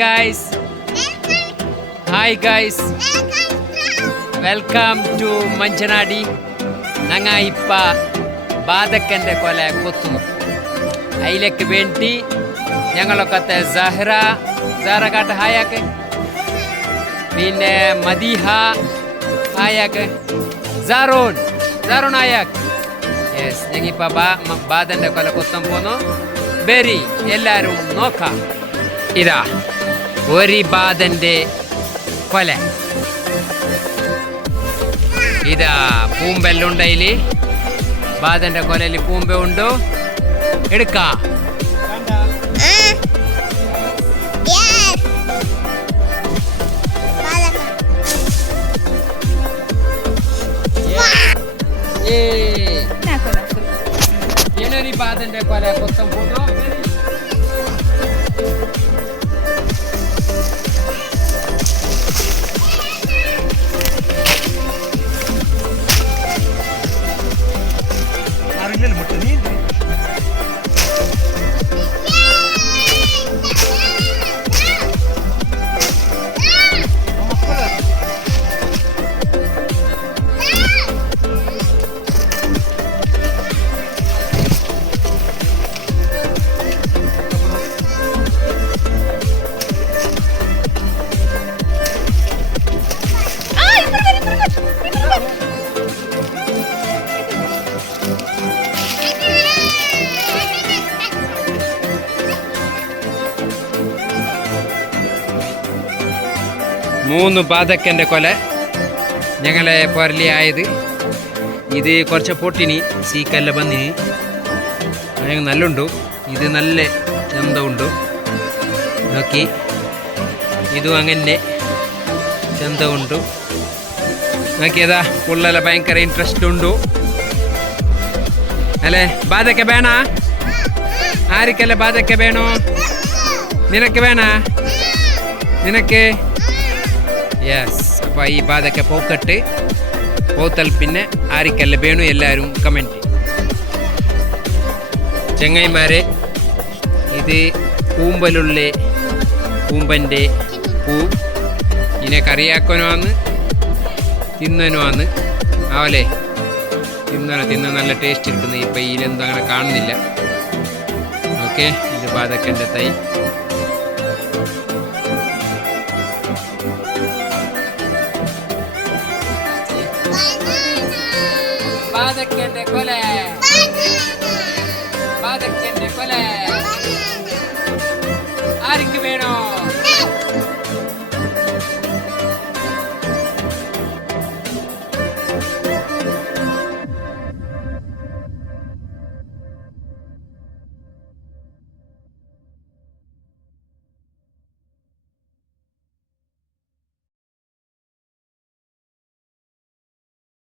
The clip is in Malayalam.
guys. Hi guys. Welcome to Manjanadi. Nanga ippa ബാധക്കൻ്റെ കൊല കൊത്തുന്നു. അതിലേക്ക് വേണ്ടി ഞങ്ങളൊക്കെ സഹറ കാട്ട് ഹായാക്ക്, പിന്നെ മദീഹ ഹായാക്ക്, സാറോൺ ഹായാക്ക്. യെസ്, ഞങ്ങിപ്പോൾ ബാധൻ്റെ കൊല കൊത്താൻ പോന്നു. ബെരി എല്ലാവരും നോക്കാം. ഇതാ ഒരു ബാധൻ്റെ കൊല. ഇതാ പൂമ്പെല്ലുണ്ടതിൽ, ബാധൻ്റെ കൊലയിൽ പൂമ്പ ഉണ്ടോ? എടുക്കാം. ಏನರಿ ಬಾಧൻ്റെ ಕೊಲೆ ಕೊತ್ತಂ ಹೋದೋ. മൂന്ന് ബാധക്കൻ്റെ കൊല ഞങ്ങളെ പൊരലി ആയത്. ഇത് കുറച്ച് പൊട്ടിനി, സീക്കെല്ലാം ബന്നിനി, ഞങ്ങൾ നല്ലുണ്ടു. ഇത് നല്ല ചന്ത ഉണ്ടു നോക്കി. ഇതും അങ്ങനെ ചന്ത ഉണ്ടു നോക്കിയതാ. പുള്ളെല്ലാം ഭയങ്കര ഇൻട്രസ്റ്റ് ഉണ്ടു അല്ലേ? ബാധക്ക വേണ? ആർക്കല്ല ബാധക്ക വേണോ? നിനക്ക് വേണ? നിനക്ക്? യെസ്. അപ്പോൾ ഈ ബാധക്ക പോക്കട്ട് പോത്തൽ പിന്നെ ആർക്കല്ല വേണു എല്ലാവരും കമൻറ്റ്. ചെങ്ങായിമാരെ, ഇത് പൂമ്പലുള്ള പൂമ്പൻ്റെ പൂ. ഇതിനെ കറിയാക്കാനുമാണ്, തിന്നനുമാണ്. ആവല്ലേ? തിന്ന നല്ല ടേസ്റ്റ് ഇരിക്കുന്നത്. ഇപ്പം ഇതിലെന്തും അങ്ങനെ കാണുന്നില്ല. ഓക്കെ, ഇത് ബാധക്കൻ്റെ തൈ. ബാധക്കൻ്റെ കൊല, ബാധക്കൻ്റെ കൊല ആർക്ക് വേണോ?